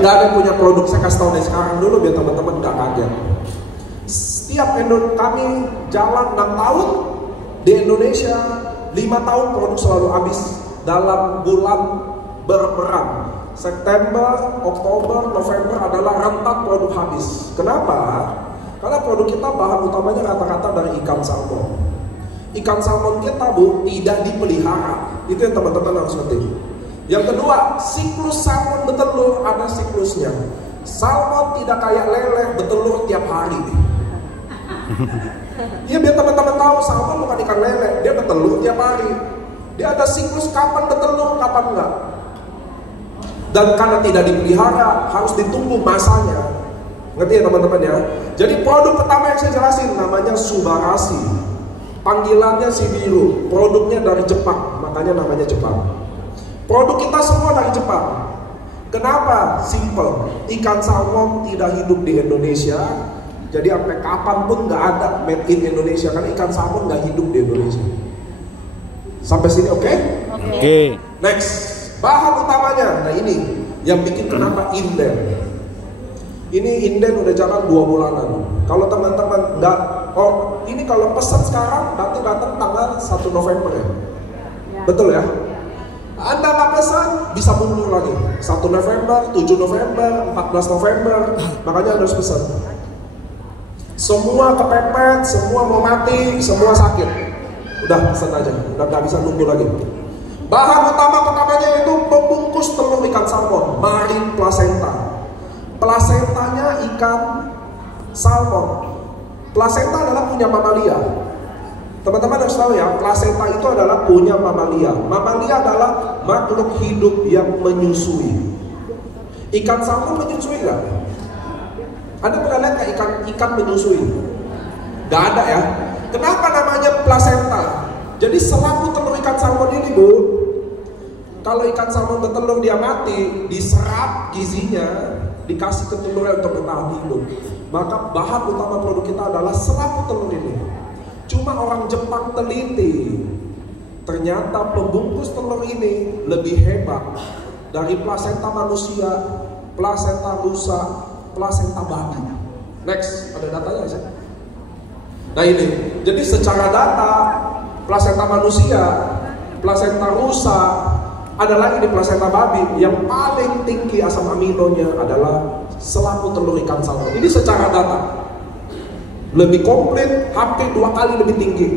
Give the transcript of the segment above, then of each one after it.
nggak ada yang punya produk. Saya kasih tahu dari sekarang dulu biar teman-teman nggak kaget. Setiap kami jalan 6 tahun di Indonesia, 5 tahun produk selalu habis dalam bulan berperang. September, Oktober, November adalah rentan produk habis. Kenapa? Karena produk kita bahan utamanya rata-rata dari ikan salmon. Ikan salmon kita tidak dipelihara. Itu yang teman-teman harus ngerti. Yang kedua, siklus salmon bertelur ada siklusnya. Salmon tidak kayak lele bertelur tiap hari. Ya biar teman-teman tahu, salmon bukan ikan lele, dia bertelur tiap hari. Dia ada siklus kapan bertelur, kapan enggak. Dan karena tidak dipelihara, harus ditunggu masanya. Ngerti ya teman-teman ya? Jadi produk pertama yang saya jelasin namanya Subarashi. Panggilannya si biru. Produknya dari Jepang, makanya namanya Jepang. Produk kita semua dari Jepang. Kenapa? Simple. Ikan salmon tidak hidup di Indonesia. Jadi sampai kapanpun nggak ada made in Indonesia. Karena ikan salmon nggak hidup di Indonesia. Sampai sini oke? Oke. Next. Bahan utamanya. Nah ini yang bikin kenapa inden. Ini inden udah jalan 2 bulanan. Kalau teman-teman nggak, ini kalau pesan sekarang berarti datang tanggal 1 November ya? Betul ya? Anda nggak pesan bisa mundur lagi. 1 November, 7 November, 14 November. Makanya Anda harus pesan. Semua kepepet, semua mau mati, semua sakit. Udah pesan aja, udah nggak bisa nunggu lagi. Bahan utama pertamanya itu pembungkus telur ikan salmon, marine placenta. Plasentanya ikan salmon. Plasenta adalah punya mamalia. Teman-teman harus tahu ya, plasenta itu adalah punya mamalia. Mamalia adalah makhluk hidup yang menyusui. Ikan salmon menyusui nggak? Anda pernah lihat nggak ikan menyusui? Nggak ada ya. Kenapa namanya plasenta? Jadi selaku telur ikan salmon ini bu, kalau ikan salmon bertelur dia mati, diserap gizinya, dikasih ke telurnya untuk bertahan hidup. Maka bahan utama produk kita adalah selaku telur ini. Cuma orang Jepang teliti, ternyata pembungkus telur ini lebih hebat dari plasenta manusia, plasenta rusa, plasenta babi. Next, ada datanya sih? Nah ini, jadi secara data plasenta manusia, plasenta rusa, adalah ini plasenta babi yang paling tinggi asam aminonya adalah selaku telur ikan salmon. Ini secara data lebih komplit, hampir 2 kali lebih tinggi.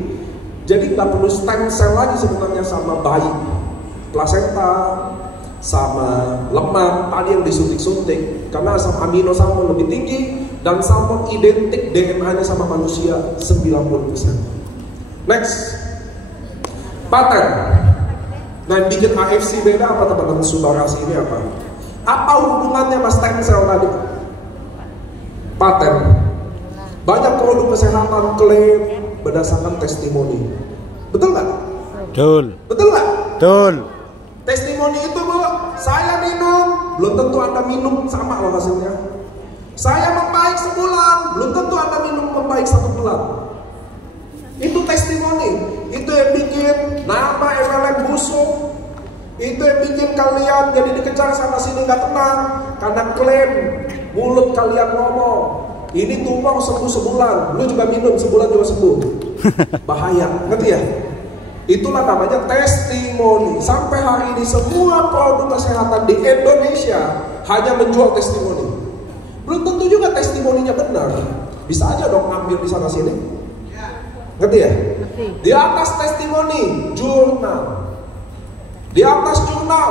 Jadi nggak perlu stem cell lagi sebenarnya sama bayi. Plasenta sama lemak tadi yang disuntik-suntik karena asam amino salmon lebih tinggi dan salmon identik DNA-nya sama manusia 90%. Next, paten. Nah, bikin AFC beda apa teman-teman? Subarashi ini apa? Apa hubungannya sama stem cell tadi? Paten. Banyak produk kesehatan klaim berdasarkan testimoni. Betul nggak? Betul. Betul nggak? Betul. Testimoni itu bu, saya minum, belum tentu Anda minum sama loh hasilnya. Saya membaik sebulan, belum tentu Anda minum membaik 1 bulan. Itu testimoni. Itu yang bikin nama MLM busuk. Itu yang bikin kalian jadi dikejar sana sini nggak tenang karena klaim mulut kalian ngomong. Ini tumpang sembuh sebulan, lu juga minum sebulan juga sembuh. Bahaya, ngerti ya? Itulah namanya testimoni. Sampai hari ini semua produk kesehatan di Indonesia hanya menjual testimoni. Belum tentu juga testimoninya benar. Bisa aja dong ambil di sana sini. Ngerti ya? Di atas testimoni, jurnal. Di atas jurnal,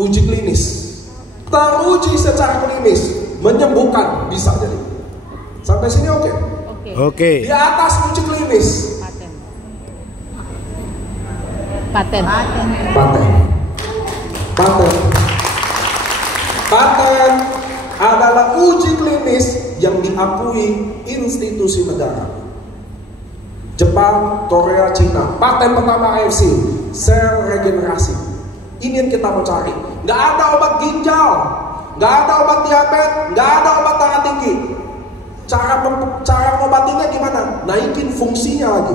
uji klinis. Teruji secara klinis, menyembuhkan, bisa jadi. Sampai sini oke? Oke. Di atas uji klinis. Paten. Paten adalah uji klinis yang diakui institusi negara. Jepang, Korea, Cina. Paten pertama AFC, sel regenerasi. Ini yang kita mau cari. Nggak ada obat ginjal, nggak ada obat diabetes, nggak ada obat darah tinggi. Cara ngobatinnya gimana? Naikin fungsinya lagi.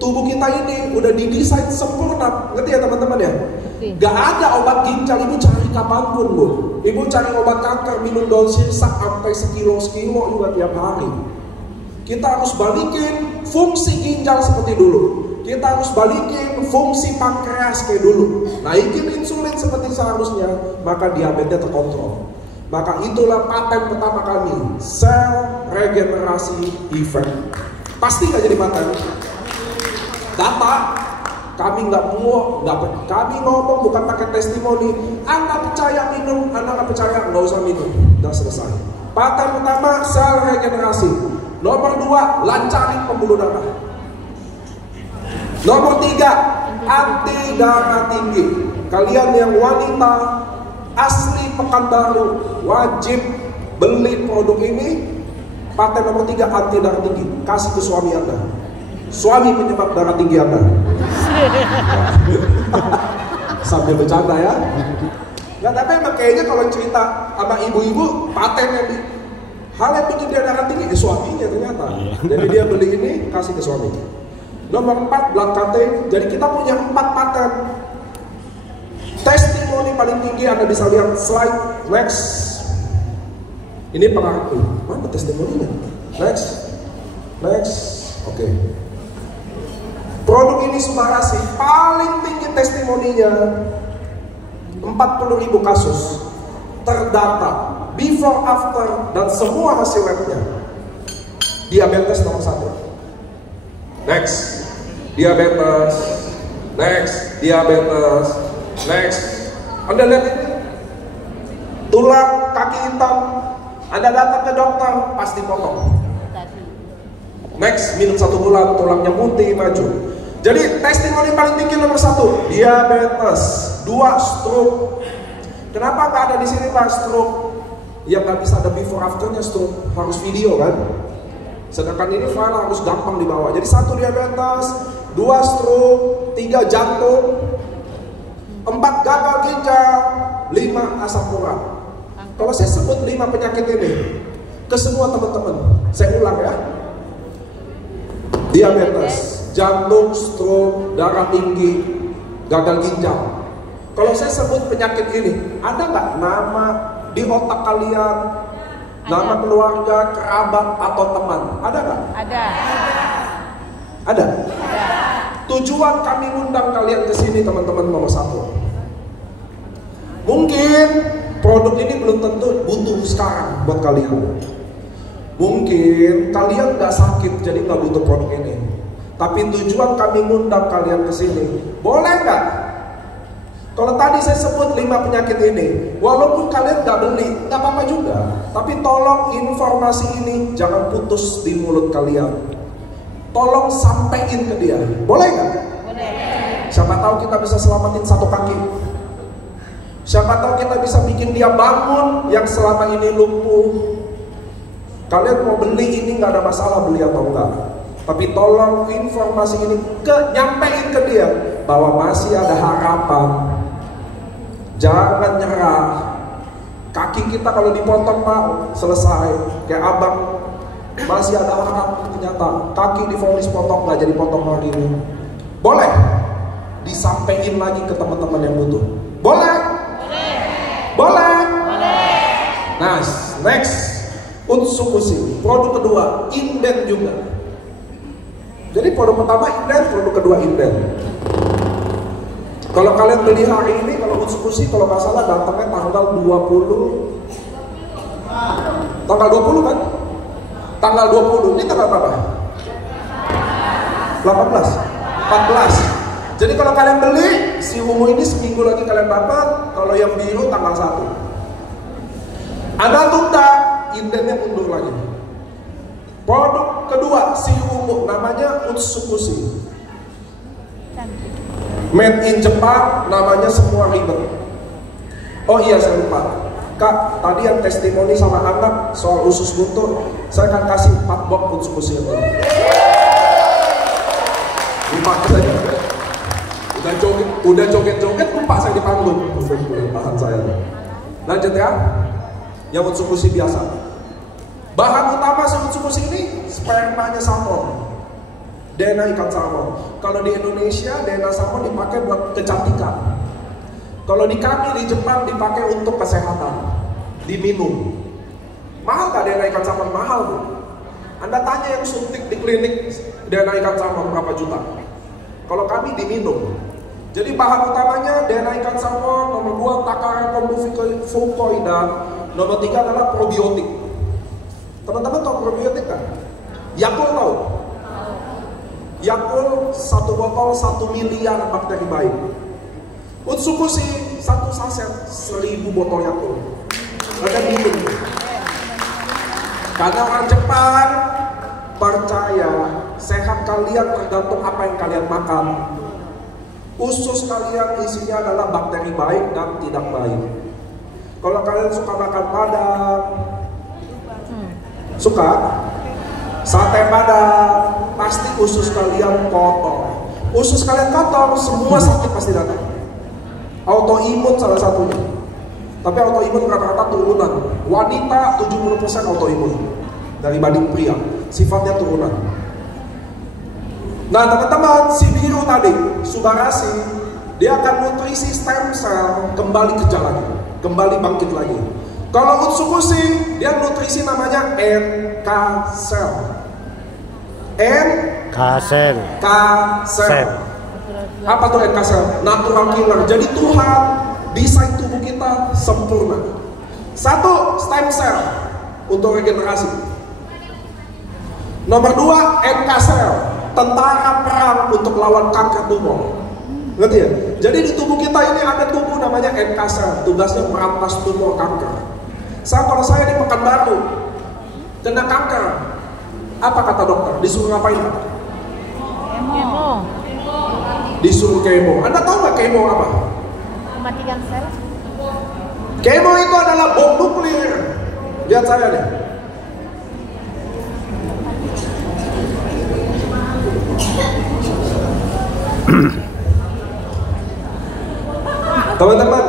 Tubuh kita ini udah didesain sempurna, ngerti ya teman-teman ya? putih. Gak ada obat ginjal, ibu cari kapanpun bu. Ibu cari obat kanker, minum daun sirsak sampai sekilo juga tiap hari. Kita harus balikin fungsi ginjal seperti dulu. Kita harus balikin fungsi pankreas kayak dulu. Naikin insulin seperti seharusnya, maka diabetesnya terkontrol. Maka itulah paten pertama kami, sel regenerasi effect. Pasti nggak jadi paten. Data, kami nggak mau, kami ngomong bukan pakai testimoni. Anda percaya minum, Anda nggak percaya nggak usah minum. Udah selesai. Paten pertama, sel regenerasi. Nomor 2, lancarin pembuluh darah. Nomor 3, anti darah tinggi. Kalian yang wanita asli Pekanbaru wajib beli produk ini. Paten nomor 3, anti darah tinggi. Kasih ke suami Anda. Suami penyebab darah tinggi Anda. Sambil bercanda ya. Nggak, tapi emang kayaknya kalau cerita sama ibu-ibu, paten yang hal yang bikin dia darah tinggi suaminya ternyata. Jadi dia beli ini kasih ke suami. Nomor 4, blood cutting. Jadi kita punya 4 paten. Testimoni paling tinggi Anda bisa lihat slide next. Ini pengaruh. Mana testimoninya? Next. Oke. Produk ini Subarasi paling tinggi testimoninya, 40.000 kasus terdata before after dan semua hasil labnya. Diabetes nomor 1. Next. Diabetes. Anda lihat ini, tulang kaki hitam. Anda datang ke dokter pasti potong. Next, minum 1 bulan tulangnya putih maju. Jadi testimoni paling tinggi nomor 1, diabetes. 2, stroke. Kenapa nggak ada di sini Pak stroke? Ya nggak bisa ada before afternya stroke, harus video kan? Sedangkan ini file harus gampang dibawa. Jadi 1 diabetes, 2 stroke, 3 jantung, 4 gagal ginjal, 5 asam urat. Kalau saya sebut 5 penyakit ini ke semua teman-teman, saya ulang ya. Diabetes, jantung, stroke, darah tinggi, gagal ginjal. Kalau saya sebut penyakit ini, ada nggak nama di otak kalian, nama keluarga, kerabat atau teman? Ada nggak? Ada. Tujuan kami undang kalian ke sini teman-teman nomor 1. Mungkin produk ini belum tentu butuh sekarang buat kalian. Mungkin kalian nggak sakit jadi nggak butuh produk ini. Tapi tujuan kami ngundang kalian ke sini, boleh nggak? Kalau tadi saya sebut 5 penyakit ini, walaupun kalian nggak beli, nggak apa-apa juga. Tapi tolong informasi ini jangan putus di mulut kalian. Tolong sampaikan ke dia, boleh nggak? Boleh. Siapa tahu kita bisa selamatin 1 kaki. Siapa tahu kita bisa bikin dia bangun yang selama ini lumpuh. Kalian mau beli ini nggak ada masalah beli atau enggak. Tapi tolong informasi ini nyampein ke dia bahwa masih ada harapan. Jangan nyerah. Kaki kita kalau dipotong Pak selesai. Kayak abang masih ada harapan ternyata. Kaki divonis potong nggak jadi potong hari ini. Boleh disampaikan lagi ke teman-teman yang butuh. Boleh. Nah, next. Utsukushi, produk kedua, inden juga. Jadi produk pertama inden, produk kedua inden. Kalau kalian beli hari ini, kalau Utsukushi kalau nggak salah datangnya tanggal 20. Tanggal 20 kan? Tanggal 20, ini tanggal berapa? 18? 14. Jadi kalau kalian beli, si ungu ini seminggu lagi kalian dapat. Kalau yang biru tanggal 1. Anda tunda, indennya mundur lagi. Produk kedua si ungu namanya Utsukushi. Made in Jepang, namanya semua ribet. Oh iya saya lupa. Kak, tadi yang testimoni sama anak soal usus buntu, saya akan kasih 4 box Utsukushi itu. 5 saja. Udah joget-joget lupa saya di panggung. Tahan saya. Lanjut ya. Yang Utsukushi biasa. Bahan utama si Utsukushi ini spermanya salmon, DNA ikan salmon. Kalau di Indonesia DNA salmon dipakai buat kecantikan. Kalau di kami di Jepang dipakai untuk kesehatan, diminum. Mahal nggak DNA ikan salmon? Mahal tuh. Anda tanya yang suntik di klinik DNA ikan salmon berapa juta? Kalau kami diminum. Jadi bahan utamanya DNA ikan salmon, nomor 2 takaran kombu fucoida, nomor 3 adalah probiotik. Teman-teman tahu probiotik kan? Yakult tahu? Yakult 1 botol 1 miliar bakteri baik. Utsukushi 1 saset 1000 botol Yakult. Ada minum. Karena orang Jepang percaya sehat kalian tergantung apa yang kalian makan. Usus kalian isinya adalah bakteri baik dan tidak baik. Kalau kalian suka makan padang, suka sate padang, pasti usus kalian kotor. Usus kalian kotor, semua sakit pasti datang. Autoimun salah satunya. Tapi autoimun rata-rata turunan. Wanita 70% autoimun dari banding pria. Sifatnya turunan. Nah teman-teman, si biru tadi, Subarashi, dia akan nutrisi stem cell kembali kerja lagi, kembali bangkit lagi. Kalau Utsukushi, dia nutrisi namanya NK cell. NK cell. Apa tuh NK cell? Natural killer. Jadi Tuhan desain tubuh kita sempurna. 1 stem cell untuk regenerasi. Nomor 2 NK cell, tentara perang untuk lawan kanker tumor. Ngerti ya? Jadi di tubuh kita ini ada tubuh namanya NK cell, tugasnya merampas tumor kanker. Kalau saya di Pekanbaru kena kanker, apa kata dokter? Disuruh ngapain? Kemo. Disuruh kemo. Anda tahu nggak kemo apa? Mematikan sel. Kemo itu adalah bom nuklir. Lihat saya nih. Teman-teman,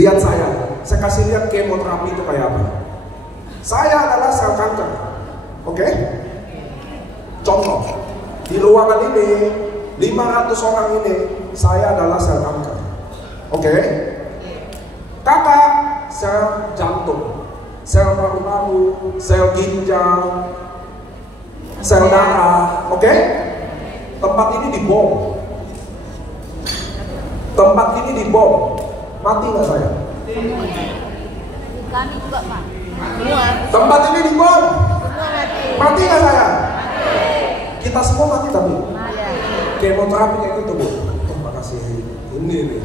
lihat saya kasih lihat kemoterapi itu kayak apa. Saya adalah sel kanker, oke? Contoh, di ruangan ini 500 orang ini, saya adalah sel kanker, oke? Kakak sel jantung, sel paru-paru, sel ginjal, sel darah, oke? Tempat ini dibom. Tempat ini dibom. Mati nggak saya? Kami juga Pak. Semua. Tempat ini dibom. Semua mati. Mati nggak saya? Kita semua mati tapi. Iya. Kemoterapi kayak gitu Bu. Terima kasih. Ini nih.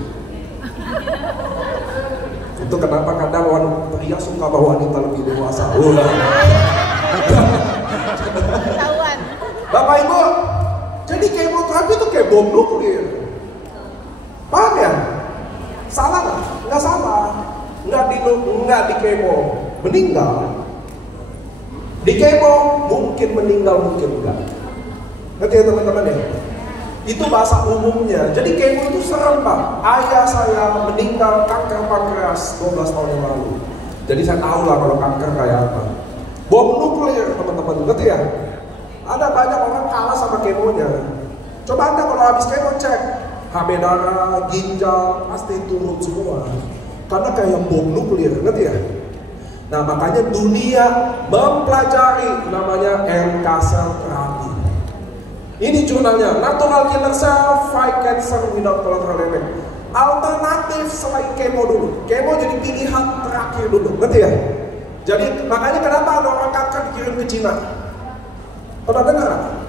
Itu kenapa kadang pria suka bawa wanita lebih dewasa. Ketahuan. Bapak Ibu, jadi kemoterapi itu kayak bom nuklir. Paham ya? Salah nggak? Nggak salah. Nggak di kemo meninggal. Di kemo mungkin meninggal, mungkin enggak. Ngerti ya teman-teman ya? Itu bahasa umumnya. Jadi kemo itu serem Pak. Ayah saya meninggal kanker pankreas 12 tahun yang lalu. Jadi saya tahu lah kalau kanker kayak apa. Bom nuklir teman-teman, ngerti ya? Ada banyak orang kalah sama kemonya. Coba Anda kalau habis kemo cek HB darah, ginjal, pasti turun semua. Karena kayak bom nuklir, ngerti ya? Nah makanya dunia mempelajari namanya NK cell therapy. Ini jurnalnya, Natural Killer Cell Fight Cancer Without Collateral Damage. Alternatif selain kemo dulu. Kemo jadi pilihan terakhir dulu, ngerti ya? Jadi makanya kenapa ada orang kanker dikirim ke Cina? Pernah dengar?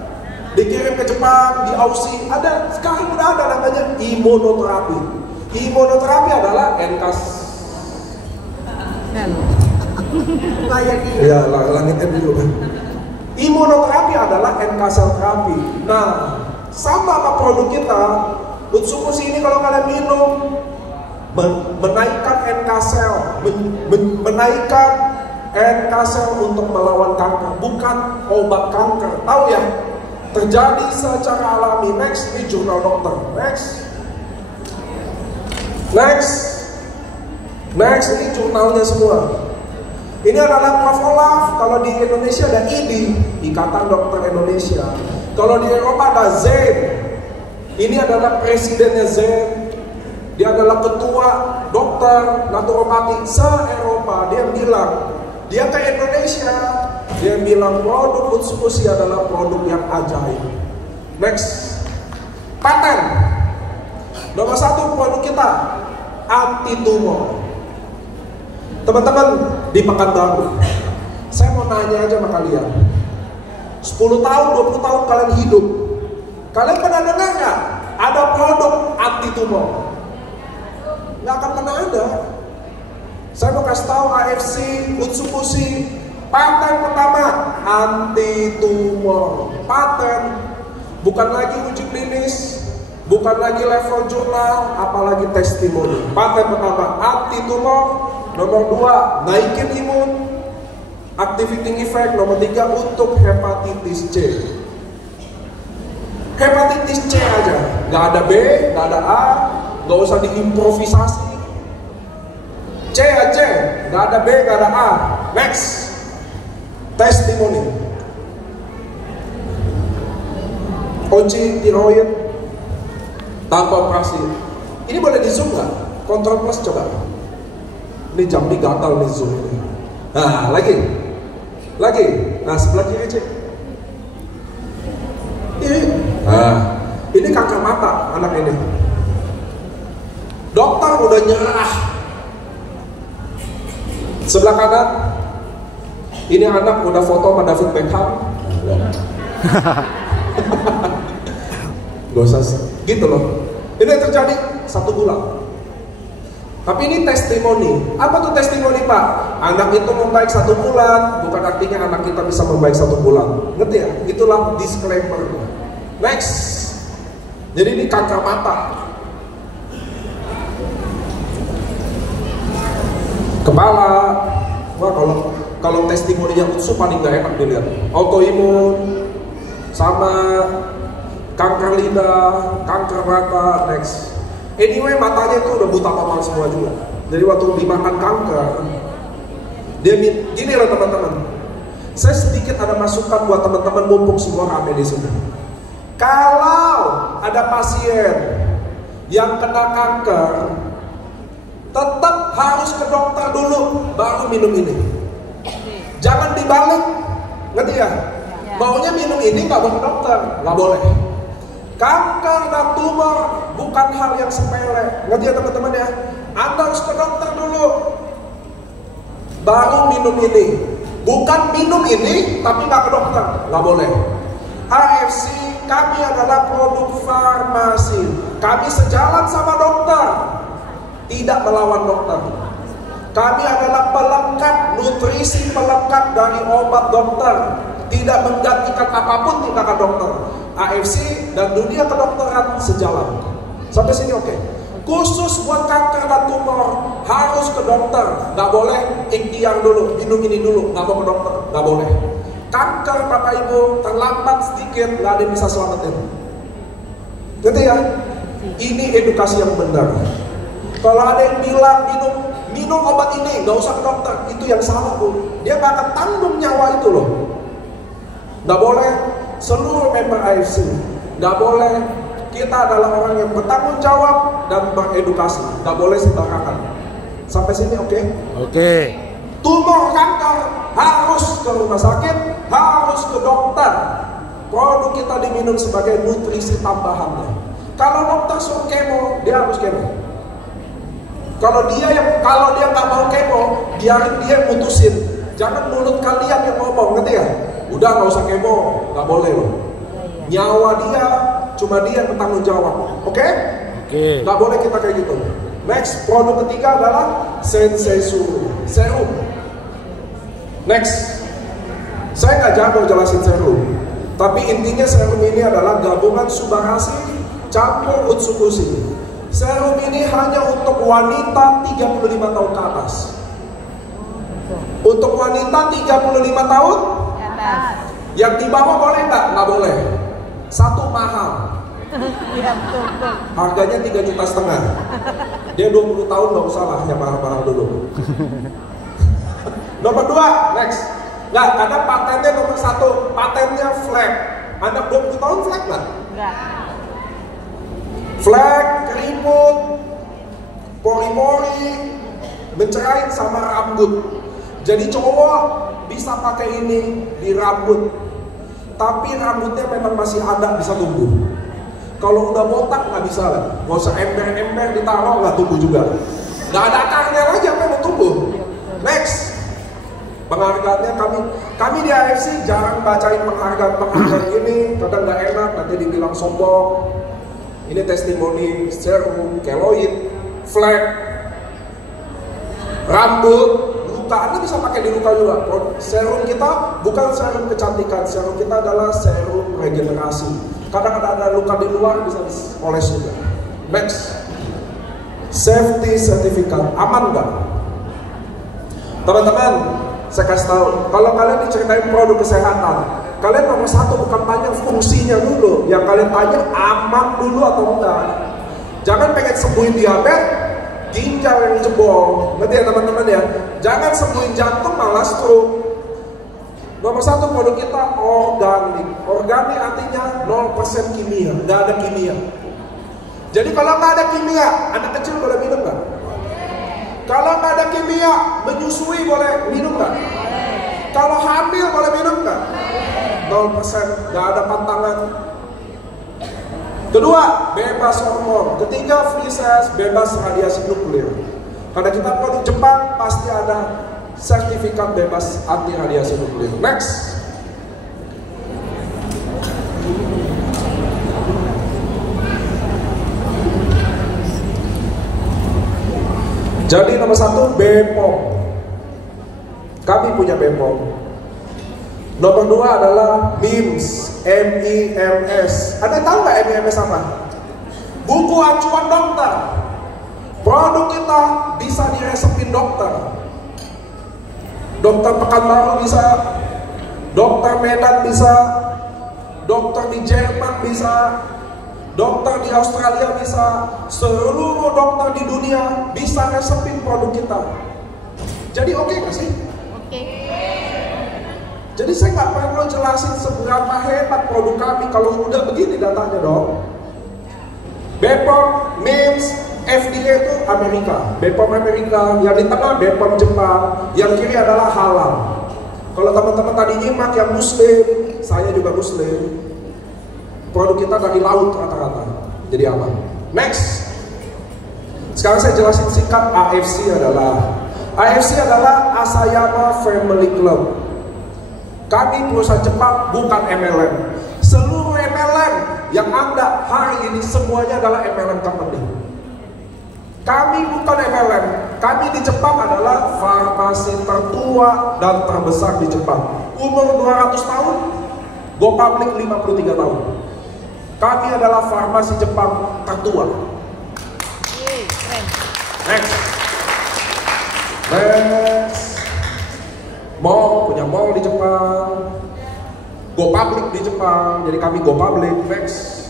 Dikirim ke Jepang, di Aussie, ada sekarang udah ada namanya imunoterapi. Imunoterapi adalah NK. Ya, lanjutin dulu. Imunoterapi adalah NK cell terapi. Nah, sama apa produk kita, Utsukushi ini kalau kalian minum, menaikkan NK cell, menaikkan NK cell untuk melawan kanker, bukan obat kanker. Tahu ya? Terjadi secara alami. Next, ini jurnal dokter. Next, ini jurnalnya semua. Ini adalah Prof. Olaf. Kalau di Indonesia ada IDI, Ikatan Dokter Indonesia. Kalau di Eropa ada Zen. Ini adalah presidennya Zen. Dia adalah ketua dokter naturopati se-Eropa. Dia bilang, dia ke Indonesia, dia bilang produk Utsukushi adalah produk yang ajaib. Next, paten. Nomor 1 produk kita anti tumor. Teman-teman di Pekanbaru, saya mau nanya aja sama kalian. 10 tahun, 20 tahun kalian hidup, kalian pernah dengar nggak ada produk anti tumor? Nggak akan pernah ada. Saya mau kasih tahu AFC, Utsukushi, paten pertama anti tumor. Paten, bukan lagi uji klinis, bukan lagi level jurnal, apalagi testimoni. Paten pertama anti tumor. Nomor 2 naikin imun, activating effect. Nomor 3 untuk hepatitis C. Hepatitis C aja, nggak ada B, nggak ada A, nggak usah diimprovisasi. C aja, nggak ada B, nggak ada A. Next, testimoni. Kunci tiroid tanpa operasi. Ini boleh di zoom nggak? Kontrol plus coba. Ini Jambi gatal nih zoom ini. Nah, lagi. Nah, sebelah kiri cek. Nah, ini kanker mata anak ini. Dokter udah nyerah. Sebelah kanan, ini anak udah foto sama David Beckham. Gak usah gitu loh. Ini yang terjadi 1 bulan. Tapi ini testimoni. Apa tuh testimoni, Pak? Anak itu membaik 1 bulan, bukan artinya anak kita bisa membaik 1 bulan. Ngerti ya? Itulah disclaimer. Next. Jadi ini kanker mata. Kepala. Wah, kalau testimoninya Utsu paling gak enak dilihat. Autoimun, sama kanker lidah, kanker mata. Next. Anyway, matanya itu udah buta total semua juga. Jadi waktu dimakan kanker, dia gini loh teman-teman. Saya sedikit ada masukan buat teman-teman mumpung semua rame di sini. Kalau ada pasien yang kena kanker, tetap harus ke dokter dulu, baru minum ini. Jangan dibalik, ngerti ya? Maunya minum ini nggak mau ke dokter, nggak boleh. Kanker dan tumor bukan hal yang sepele, ngerti ya teman-teman ya? Anda harus ke dokter dulu, baru minum ini. Bukan minum ini tapi nggak ke dokter, nggak boleh. AFC kami adalah produk farmasi, kami sejalan sama dokter, tidak melawan dokter. Kami adalah pelengkap nutrisi, pelengkap dari obat dokter, tidak menggantikan apapun tindakan dokter. AFC dan dunia kedokteran sejalan. Sampai sini oke. Khusus buat kanker dan tumor harus ke dokter. Nggak boleh ikhtiar dulu, minum ini dulu, nggak mau ke dokter, nggak boleh. Kanker Bapak Ibu terlambat sedikit, nggak ada yang bisa selamatin. Ngerti ya? Ini edukasi yang benar. Kalau ada yang bilang minum obat ini, nggak usah ke dokter, itu yang salah Bu. Dia nggak akan tanggung nyawa itu loh. Nggak boleh. Seluruh member AFC nggak boleh. Kita adalah orang yang bertanggung jawab dan beredukasi, nggak boleh sembarangan. Sampai sini oke? Oke. Tumor kanker harus ke rumah sakit, harus ke dokter. Produk kita diminum sebagai nutrisi tambahan. Kalau dokter suruh kemo, dia harus kemo. Kalau dia nggak mau kemo, biarin dia mutusin. Jangan mulut kalian yang ngomong, ngerti ya? Udah nggak usah kemo, nggak boleh loh. Nyawa dia, cuma dia yang bertanggung jawab. Oke? Oke. Nggak boleh kita kayak gitu. Next, produk ketiga adalah Sensei Serum. Next, saya nggak jago jelasin serum, tapi intinya serum ini adalah gabungan Subarashi campur Utsukushi. Serum ini hanya untuk wanita 35 tahun ke atas. Untuk wanita 35 tahun yang di bawah boleh nggak? Nggak boleh. Satu mahal. Harganya 3,5 juta. Dia 20 tahun nggak usah lah yang mahal-mahal dulu. Nomor 2, next. Nggak, karena patennya nomor 1, patennya flag. Anak 20 tahun flag nggak? Enggak. Flag, keriput, pori-pori, mencerahit sama rambut. Jadi cowok bisa pakai ini di rambut, tapi rambutnya memang masih ada, bisa tumbuh. Kalau udah botak nggak bisa lah, nggak usah ember-ember ditaruh, nggak tumbuh juga. Nggak ada akarnya lagi, apa yang mau tumbuh? Next, penghargaannya kami di AFC jarang bacain penghargaan ini, kadang nggak enak, nanti dibilang sombong. Ini testimoni serum, keloid, flek, rambut, luka. Anda bisa pakai di luka juga. Serum kita bukan serum kecantikan, serum kita adalah serum regenerasi. Kadang ada luka di luar bisa dioles juga. Next, safety certificate, aman nggak? Teman-teman, saya kasih tahu, kalau kalian diceritain produk kesehatan, kalian nomor satu bukan tanya fungsinya dulu, yang kalian tanya aman dulu atau enggak. Jangan pengen sembuhin diabetes, ginjal yang jebol, nanti ya teman-teman ya. Jangan sembuhin jantung malah stroke. Nomor satu produk kita organik. Organik artinya 0% kimia, nggak ada kimia. Jadi kalau nggak ada kimia, anak kecil boleh minum nggak? Kalau nggak ada kimia, menyusui boleh minum nggak? Kalau hamil boleh minum nggak? 0%, nggak ada pantangan. Kedua, bebas hormon. Ketiga, free cells, bebas radiasi nuklir. Karena kita produk Jepang pasti ada sertifikat bebas anti radiasi nuklir. Next. Jadi nomor satu BPOM. Kami punya BPOM. Nomor dua adalah MIMS, M-I-M-S. Anda tahu nggak M-I-M-S apa? Buku acuan dokter. Produk kita bisa diresepin dokter. Dokter Pekanbaru bisa, dokter Medan bisa, dokter di Jerman bisa, dokter di Australia bisa, seluruh dokter di dunia bisa resepin produk kita. Jadi oke nggak sih? Oke. Jadi saya nggak perlu jelasin seberapa hebat produk kami kalau udah begini datanya dong. BPOM, MIMS, FDA itu Amerika, BPOM Amerika, yang di tengah BPOM Jepang, yang kiri adalah halal. Kalau teman-teman tadi nyimak yang muslim, saya juga muslim. Produk kita dari laut rata-rata, jadi aman. Next, sekarang saya jelasin singkat. AFC adalah Asayama Family Club. Kami perusahaan Jepang, bukan MLM. Seluruh MLM yang ada hari ini semuanya adalah MLM company. Kami bukan MLM. Kami di Jepang adalah farmasi tertua dan terbesar di Jepang. Umur 200 tahun, go public 53 tahun. Kami adalah farmasi Jepang tertua. Next. Punya mall di Jepang. Go public di Jepang, jadi kami go public. Next.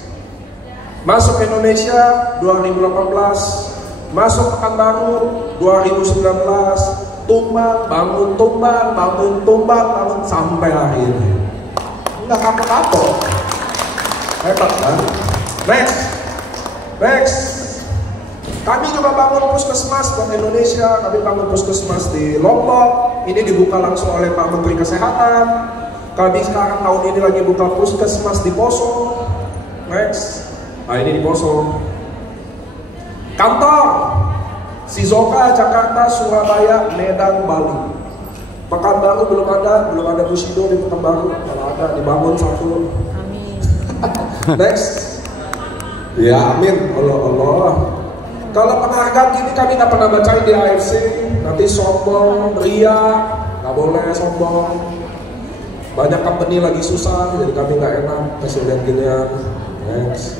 Masuk Indonesia 2018. Masuk Pekanbaru 2019. Tumbang, bangun sampai hari ini. Enggak kapok-kapok. Hebat kan? Next. Kami juga bangun puskesmas buat Indonesia. Kami bangun puskesmas di Lombok. Ini dibuka langsung oleh Pak Menteri Kesehatan. Kami sekarang tahun ini lagi buka puskesmas di Poso. Next. Nah ini di Poso. Kantor Shizuoka, Jakarta, Surabaya, Medan, Bali. Pekanbaru belum ada Bushido di Pekanbaru. Kalau ada dibangun satu. Amin. Next. Ya amin. Allah. Kalau penghargaan gini kami nggak pernah bacain di AFC. Nanti sombong, ria, nggak boleh sombong. Banyak company lagi susah, jadi kami nggak enak kasih lihat ginian. Next.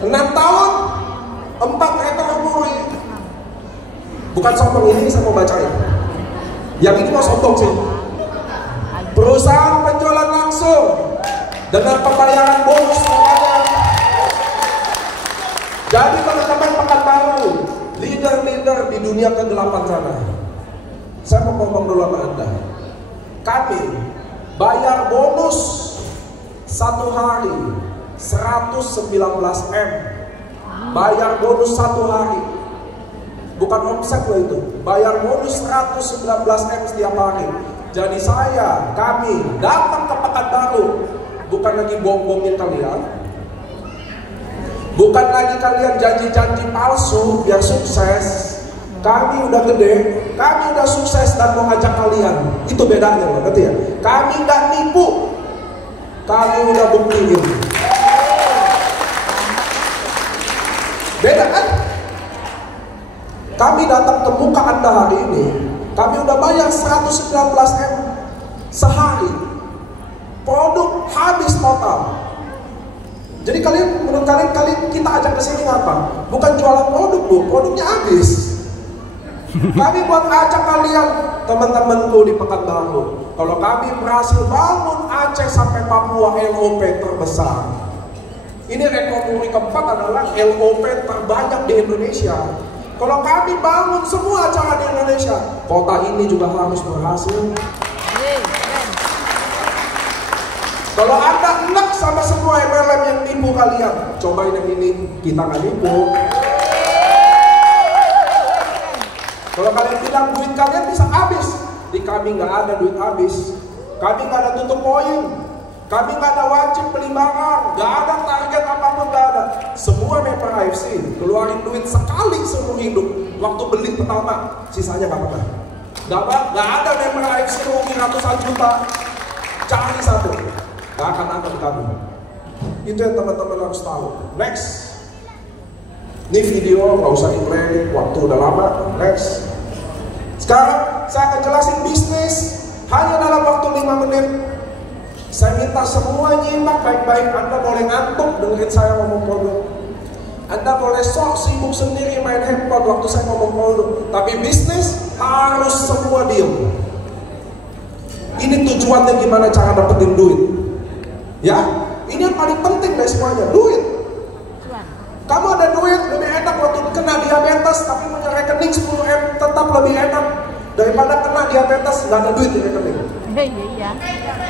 6 tahun, 4 ekor muri. Bukan sombong, ini saya mau bacain. Yang ini mau sombong sih. Perusahaan penjualan langsung dengan pembayaran bonus namanya. Jadi teman-teman Pekanbaru, leader-leader di dunia ke-8 sana. Saya mau ngomong dulu sama Anda. Kami bayar bonus 1 hari 119 M. bayar bonus 1 hari. Bukan omset loh itu, bayar bonus 119M setiap hari. Jadi kami datang ke Pekanbaru, bukan lagi bohong-bohongin kalian, bukan lagi kalian janji-janji palsu biar sukses. Kami udah gede, kami udah sukses dan mau ngajak kalian. Itu bedanya loh, ngerti ya? Kami nggak nipu, kami udah buktiin. Beda kan? Kami datang ke muka Anda hari ini, kami udah bayar 119M sehari. Produk habis total. Jadi menurut kalian kita ajak ke sini apa? Bukan jualan produk, Bu, produknya habis. Kami buat ajak kalian, teman-temanku di Pekanbaru. Kalau kami berhasil bangun Aceh sampai Papua LOP terbesar. Ini rekor muri keempat adalah LOP terbanyak di Indonesia. Kalau kami bangun semua acara di Indonesia, kota ini juga harus berhasil. Kalau Anda enak sama semua MLM yang nipu kalian, cobain yang ini, kita nggak nipu. Kalau kalian bilang duit kalian bisa habis, di kami nggak ada duit habis. Kami nggak ada tutup poin, kami nggak ada wajib beli barang, nggak ada target apapun, nggak ada. Semua member AFC keluarin duit sekali seumur hidup. Waktu beli pertama, sisanya nggak pernah. Nggak ada member AFC rugi ratusan juta. Cari satu, nggak akan ada di kami. Itu yang teman-teman harus tahu. Next. Ini video nggak usah di-play, waktu udah lama. Next. Sekarang saya akan jelasin bisnis hanya dalam waktu 5 menit. Saya minta semua nyimak baik-baik. Anda boleh ngantuk dengerin saya ngomong produk. Anda boleh sok sibuk sendiri main handphone waktu saya ngomong produk. Tapi bisnis harus semua diem. Ini tujuannya gimana cara dapetin duit. Ya, ini yang paling penting dari semuanya, duit. Kamu ada duit, lebih enak waktu kena diabetes tapi punya rekening 10M, tetap lebih enak daripada kena diabetes nggak ada duit di rekening. Iya.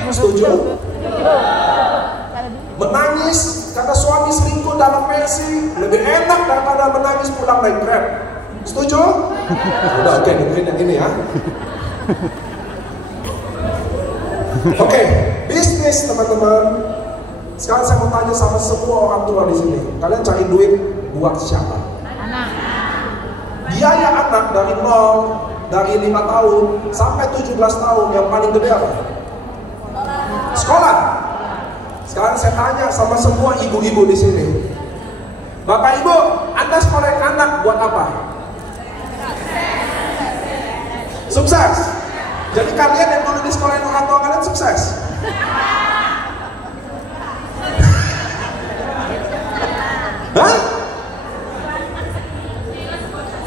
Setuju? Menangis karena suami selingkuh dalam Mercy lebih enak daripada menangis pulang naik Grab. Setuju? Udah, oke, dengerin yang ini ya. Oke, bisnis teman-teman. Sekarang saya mau tanya sama semua orang tua di sini. Kalian cari duit buat siapa? Anak. Biaya anak dari 0, dari 5 tahun sampai 17 tahun yang paling gede apa? Sekolah. Sekarang saya tanya sama semua ibu-ibu di sini. Bapak Ibu, Anda sekolahin anak buat apa? Sukses. Jadi kalian yang dulu di sekolahin orang tua kalian sukses. Hah?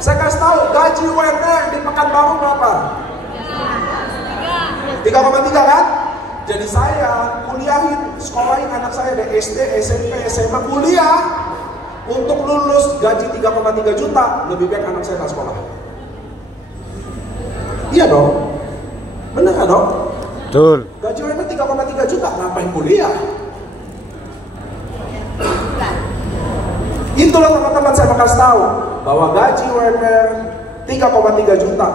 Saya kasih tahu gaji UMR di Pekanbaru berapa? 3,3 kan? Jadi saya kuliahin, sekolahin anak saya dari SD, SMP, SMA, kuliah untuk lulus gaji 3,3 juta. Lebih baik anak saya tak sekolah. Iya dong, bener gak dong? Betul. Gaji UMR 3,3 juta, ngapain kuliah? Itulah teman-teman saya bakal tahu bahwa gaji UMR 3,3 juta.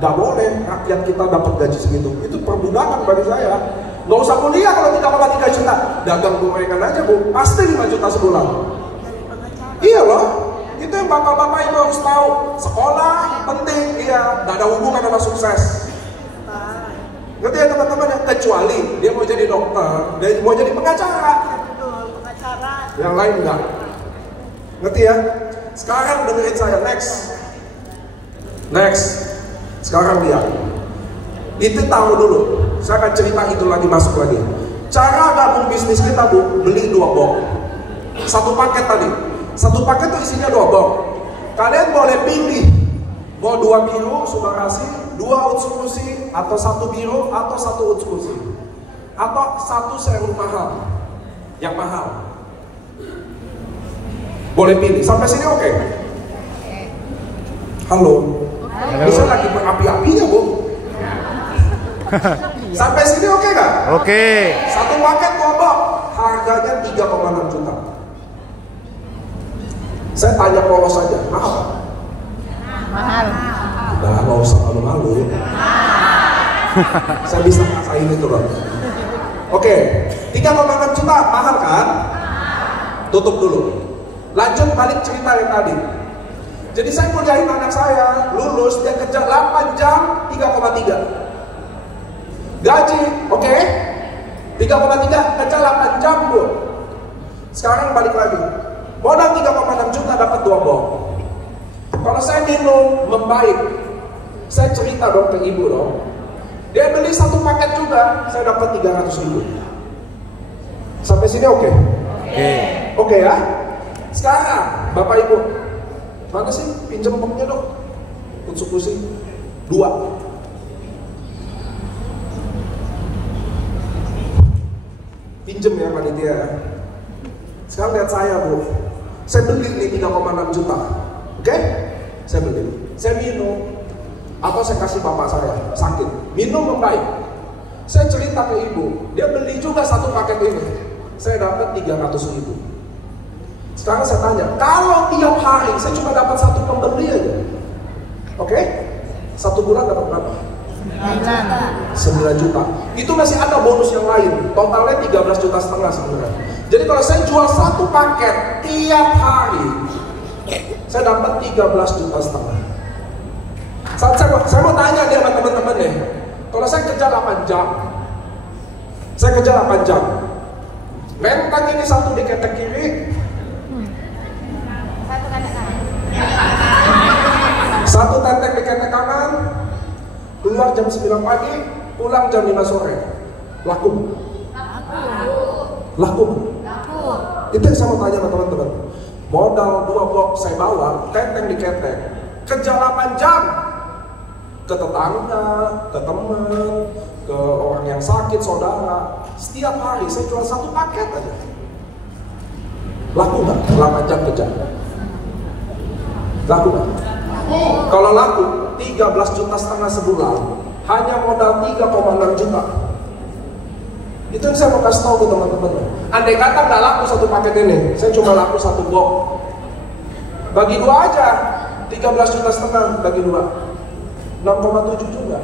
Gak boleh rakyat kita dapat gaji segitu. Itu perbudakan bagi saya. Gak usah kuliah kalau 3,3 juta. Dagang gorengan aja Bu, pasti 5 juta sebulan. Iya loh. Itu yang bapak-bapak itu harus tahu. Sekolah penting, iya. Gak ada hubungan sama sukses. Ngerti ya teman-teman ya? Kecuali dia mau jadi dokter, dia mau jadi pengacara. Yang lain enggak. Ngerti ya? Sekarang dengerin saya, next. Sekarang lihat. Itu tahu dulu. Saya akan cerita itu lagi, masuk lagi. Cara gabung bisnis kita Bu, beli 2 box. 1 paket tadi. 1 paket itu isinya 2 box. Kalian boleh pilih mau 2 biru Subarasi, 2 uts kursi, atau 1 biru atau 1 uts kursi, atau 1 serum mahal. Yang mahal. Boleh pilih. Sampai sini oke? Halo. Bisa lagi berapi-apinya Bu. Sampai sini oke gak? Oke. 1 paket 2 box, harganya 3,6 juta. Saya tanya polos saja, mahal? Mahal. Udah nggak usah malu-malu. Saya bisa ngerasain itu loh. Oke, 3,6 juta, mahal kan? Tutup dulu. Lanjut balik cerita yang tadi. Jadi saya kuliahin anak saya, lulus, dia kerja 8 jam, 3,3. Gaji, oke? 3,3, kerja 8 jam, Bu. Sekarang balik lagi. Modal 3,6 juta, dapat 2 box. Kalau saya minum, membaik. Saya cerita dong ke ibu dong. Dia beli 1 paket juga, saya dapat 300.000. Sampai sini oke? Oke ya? Sekarang, Bapak Ibu, mana sih pinjam boxnya dong? Konsumsi 2. Pinjam ya panitia. Sekarang lihat saya, Bu. Saya beli nih 3,6 juta. Oke? Saya beli. Saya minum. Atau saya kasih bapak saya, sakit. Minum membaik. Saya cerita ke ibu, dia beli juga 1 paket ini. Saya dapat 300.000. Sekarang saya tanya, kalau tiap hari saya cuma dapat 1 pembeli aja. Oke? 1 bulan dapat berapa? 9 juta. Itu masih ada bonus yang lain. Totalnya 13,5 juta sebenarnya. Jadi kalau saya jual 1 paket tiap hari, saya dapat 13,5 juta. Saya mau tanya dia sama teman-teman deh. Kalau saya kerja 8 jam, rentang ini 1 di ketek kiri, 1 tetek di ketek kanan, keluar jam 9 pagi, pulang jam 5 sore. Laku? Itu yang saya mau tanya sama teman-teman. Modal 2 box saya bawa, teteng di ketek, kerja 8 jam, ke tetangga, ke teman, ke orang yang sakit, saudara. Setiap hari saya jual 1 paket aja. Laku nggak? 8 jam kerja. Laku nggak? Kalau laku 13,5 juta sebulan, hanya modal 3,6 juta. Itu yang saya mau kasih tahu ke teman-teman. Andai kata nggak laku 1 paket ini, saya cuma laku 1 box. Bagi 2 aja, 13,5 juta bagi 2, 6,7 juga.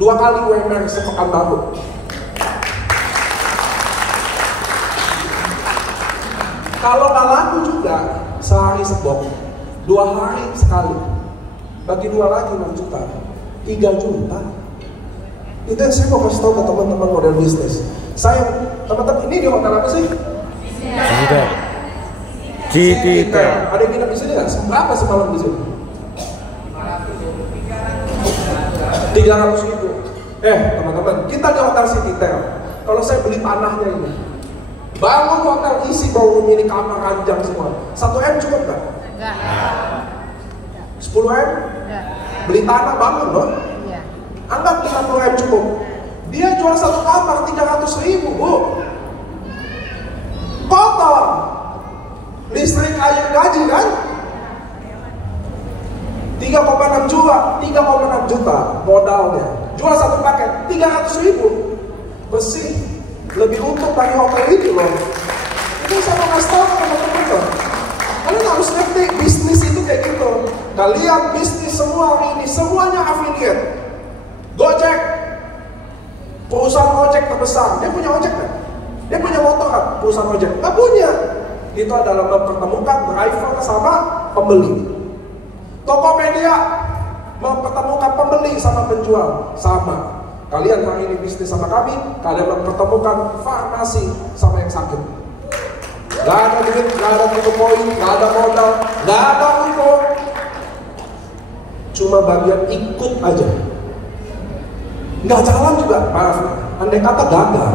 2 kali UMR sepekan baru. Kalau nggak laku juga, sehari sebok, 2 hari sekali. Bagi 2 lagi 6 juta, 3 juta. Itu yang saya mau kasih tahu ke teman-teman model bisnis. Saya, teman-teman, ini di hotel apa sih? Citytel. Ada yang nginep di sini nggak? Berapa semalam di sini? 300.000. Teman-teman, kita di hotel Citytel. Kalau saya beli tanahnya ini, bangun hotel isi bawahnya ini kamar ranjang semua. 1 M cukup nggak? Enggak. 10 M? Enggak. Beli tanah bangun loh. Iya. Anggap 50 M cukup. Dia jual 1 kamar 300.000, Bu. Kotor. Listrik, air, gaji kan? 3,6 juta modalnya. Jual 1 paket 300.000. Bersih. Lebih untung dari hotel itu loh. Ini saya mau kasih tahu ke teman-teman loh. Kalian harus ngerti bisnis itu kayak gitu. Kalian bisnis semua hari ini semuanya affiliate. Gojek, perusahaan ojek terbesar, dia punya ojek kan? Dia punya motor kan? Perusahaan ojek? Nggak punya. Itu adalah mempertemukan driver sama pembeli. Tokopedia mempertemukan pembeli sama penjual. Sama. Kalian hari ini bisnis sama kami, kalian mempertemukan farmasi sama yang sakit. Gak ada duit, gak ada tutup poin, gak ada modal, gak ada untung. Cuma bagian ikut aja. Nggak jalan juga, maaf. Andai kata gagal,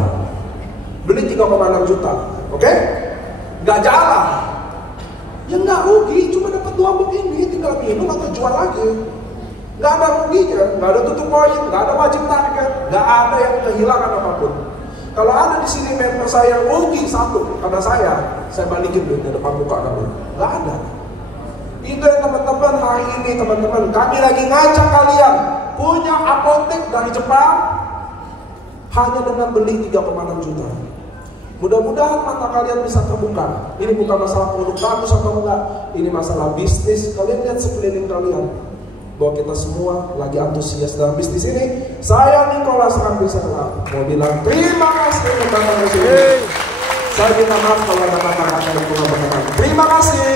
beli 3,6 juta, oke? Nggak jalan, ya nggak rugi, cuma dapat 2 box ini, tinggal minum atau jual lagi. Nggak ada ruginya, nggak ada tutup poin, nggak ada wajib target, nggak ada yang kehilangan apapun. Kalau ada di sini member saya rugi 1 karena saya balikin duit di depan muka kamu, nggak ada. Itu yang teman-teman hari ini teman-teman, kami lagi ngajak kalian punya apotek dari Jepang hanya dengan beli 3,6 juta. Mudah-mudahan mata kalian bisa terbuka. Ini bukan masalah produk bagus atau enggak, ini masalah bisnis. Kalian lihat sekeliling kalian, bahwa kita semua lagi antusias dalam bisnis ini. Saya Nicholas Rampisala mau bilang terima kasih kepada Presiden. Saya minta maaf kalau ada kata-kata yang kurang berkenan. Terima kasih.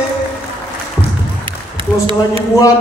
Terus sekali lagi buat